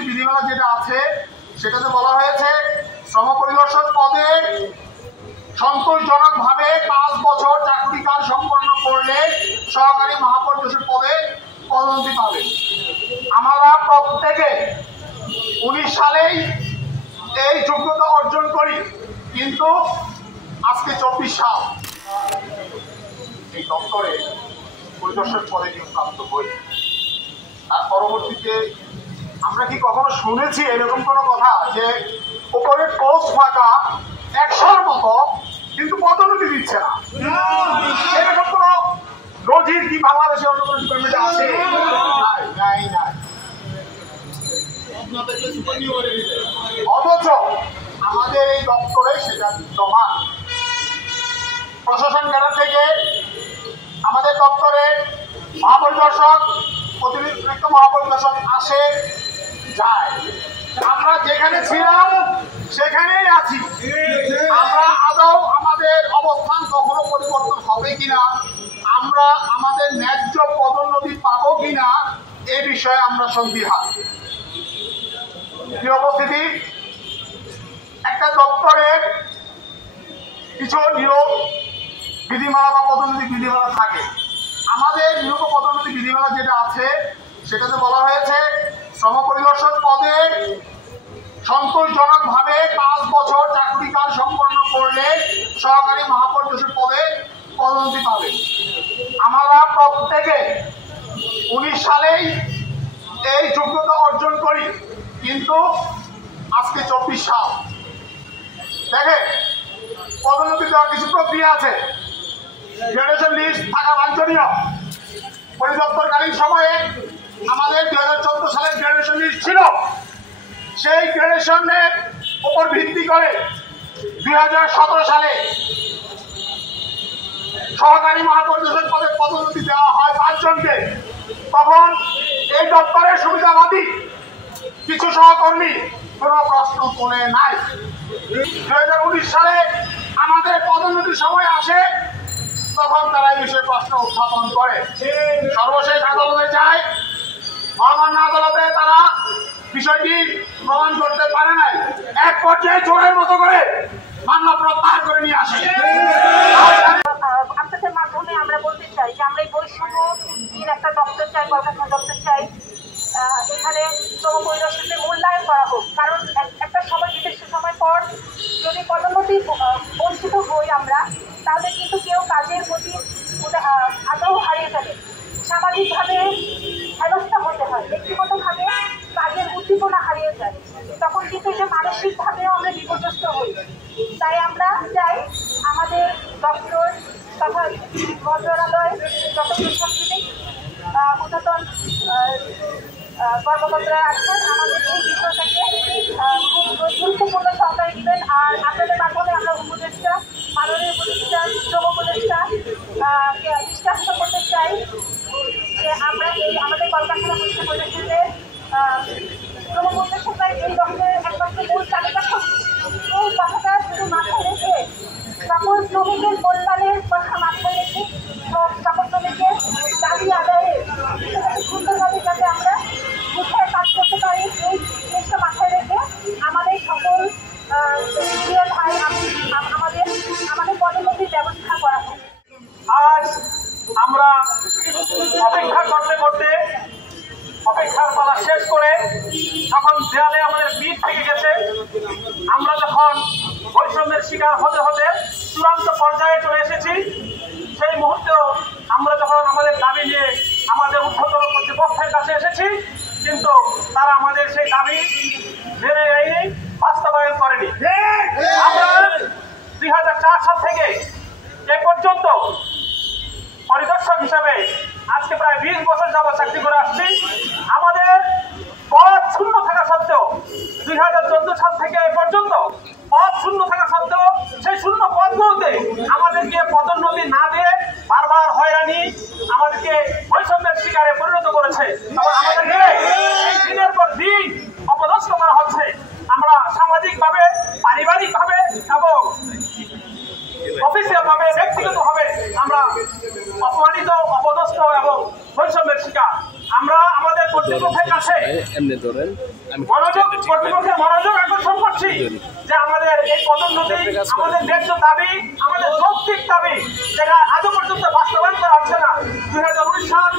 পদোন্নতি বিধিমালা যেটা আছে সেটাতে বলা হয়েছে শ্রম পরিদর্শক পদে সন্তোষজনকভাবে 5 বছর চাকরিকাল সম্পন্ন করলে সহকারী মহাপরিদর্শক পদে পদোন্নতি পাবে। আমরা প্রত্যেকে 19 সালেই এই যোগ্যতা অর্জন করি, কিন্তু আজকে 24 সাল এই দপ্তরে পরিদর্শক পদে নিয়োগপ্রাপ্ত হই। তার পরবর্তীতে আমরা কি কখনো শুনেছি এরকম কোনো কথা যে উপরে পোস্ট ফাঁকা 100-র মতো কিন্তু পদোন্নতি দিচ্ছে না? এরকম কোন নজির কি বাংলাদেশে অন্য কোনো ডিপার্টমেন্টে আছে? নাই। অথচ আমাদের এই দপ্তরে সেটা বিদ্যমান। প্রশাসন ক্যাডার থেকে আমাদের দপ্তরে মহাপরিদর্শক, অতিরিক্ত মহাপরিদর্শক আসে যায়। আমরা যেখানে ছিলাম সেখানেই আছি। আমরা আদৌ আমাদের অবস্থান কখনো পরিবর্তন হবে কিনা, আমরা আমাদের ন্যায্য পদোন্নতি পাবো কিনা এ বিষয়ে আমরা সন্দিহান। প্রিয় উপস্থিতি, একটা দপ্তরের কিছু নিয়োগ বিধিমালা বা পদোন্নতি বিধিমালা থাকে। আমাদের নিয়োগ পদোন্নতি বিধিমালা যেটা আছে সেটাতে বলা হয়েছে শ্রম পরিদর্শক পদে সন্তোষজনকভাবে 5 বছর চাকরিকাল সম্পন্ন করলে সহকারী মহাপরিদর্শক পদে পদোন্নতি পাবে। আমরা প্রত্যেকে 19 সালেই এই যোগ্যতা অর্জন করি, কিন্তু আজকে 24 সাল। দেখে পদোন্নতি দেওয়ার কিছু প্রক্রিয়া আছে। গ্রেডুয়েশন লিস্ট থাকা বাঞ্ছনীয়। পরিদপ্তরকালীন সময়ে আমাদের 2014 সালের গ্রেডুয়েশন লিস্ট ছিল। সেই গ্রেডুয়েশনের উপর ভিত্তি করে 2017 সালে সহকারী মহাপরিদর্শক পদে পদোন্নতি দেওয়া হয় 5 জনকে। তখন এই দপ্তরের সুবিধাবাদী কিছু সহকর্মী কোনো প্রশ্ন তোলে নাই। 2019 সালে আমাদের পদোন্নতির সময় আসে, তখন তারা এই বিষয়ে প্রশ্ন উত্থাপন করে। সর্বশেষ আদালতে যায়। মহামান্য আদালতে তারা বিষয়টি প্রমাণ করতে পারে নাই। এক পর্যায়ে চোরের মতো করে মামলা প্রত্যাহার করে নিয়ে আসে। আপনাদের মাধ্যমে আমরা বলতে চাই যে আমরা এই বৈষম্যহীন একটা দপ্তর চাই, কলকাতা দপ্তর চাই। এখানে শ্রম পরিদর্শকদের মূল্যায়ন করা হোক, কারণ একটা সময় নির্দিষ্ট সময় পর যদি পদোন্নতি বঞ্চিত হই আমরা, তাহলে কিন্তু কেউ কাজের প্রতি আগ্রহ হারিয়ে ফেলে। সামাজিকভাবে হেনস্থা হতে হয়, ব্যক্তিগতভাবে কাজের উদ্দীপনা হারিয়ে যায়। তখন কিন্তু এটা মানসিকভাবেও আমরা বিপর্যস্ত হই। তাই আমরা চাই আমাদের দপ্তর তথা মন্ত্রণালয়, যত প্রশাসনিক ঊর্ধ্বতন কর্মকর্তারা আছেন, আমাদের এই বিষয়টাকে খুব গুরুত্বপূর্ণ সহকারে দিবেন। আর আপনাদের মাধ্যমে আমরা উপদেষ্টা, মাননীয় উপদেষ্টা, শ্রম উপদেষ্টা দৃষ্টি আকর্ষণ করতে চাই যে আমরা এই আমাদের কলকারখানা পরিদর্শনের শ্রম পরিদর্শকরাই এই দপ্তরের একমাত্র মূল তালিকা শক্তি। এই কথাটা শুধু মাথায় রেখে সকল শ্রমিকের কল্যাণের কথা মাথায় রেখে সকল শ্রমিকের দাবি আদায়ের সুন্দরভাবে যাতে আমরা গুছিয়ে কাজ করতে পারি, এই জিনিসটা মাথায় রেখে আমাদের সকল ভাই আমাদের পদোন্নতির ব্যবস্থা করা হয়। আজ আমরা অপেক্ষা করতে করতে অপেক্ষার পালা শেষ করে যখন দেয়ালে আমাদের পিঠ থেকে গেছে, আমরা যখন বৈষম্যের শিকার হতে হতে চূড়ান্ত পর্যায়ে চলে এসেছি, সেই মুহূর্তেও আমরা যখন আমাদের দাবি নিয়ে আমাদের ঊর্ধ্বতন কর্তৃপক্ষের কাছে এসেছি, কিন্তু তারা আমাদের সেই দাবি মেনে নেয়নি, বাস্তবায়ন করেনি। আমরা 2004 সাল থেকে এ পর্যন্ত পরিদর্শক হিসাবে আজকে প্রায় 20 বছর যাবত চাকরি করে আসছি। আমাদের পদ শূন্য থাকা সত্ত্বেও 2014 সাল থেকে এ পর্যন্ত পদ শূন্য থাকা সত্ত্বেও সেই শূন্য পদগুলোতে আমাদেরকে পদোন্নতি না দিয়ে বারবার হয়রানি, আমাদেরকে বৈষম্যের শিকারে পরিণত করেছে। আমাদেরকে দিনের পর দিন অপদস্থ করা হচ্ছে। আমরা সামাজিকভাবে, পারিবারিকভাবে এবং অফিসিয়াল ভাবে, ব্যক্তিগতভাবে আমরা অপমানিত, অপদস্থ এবং বৈষম্যের শিকার। আমরা আমাদের কর্তৃপক্ষের কাছে কর্তৃপক্ষের মনোযোগ আকর্ষণ করছি যে আমাদের এই পদোন্নতি, আমাদের ন্যায্য দাবি, আমাদের যৌক্তিক দাবি যেটা আজও পর্যন্ত বাস্তবায়ন করা হচ্ছে না। 2019 সাল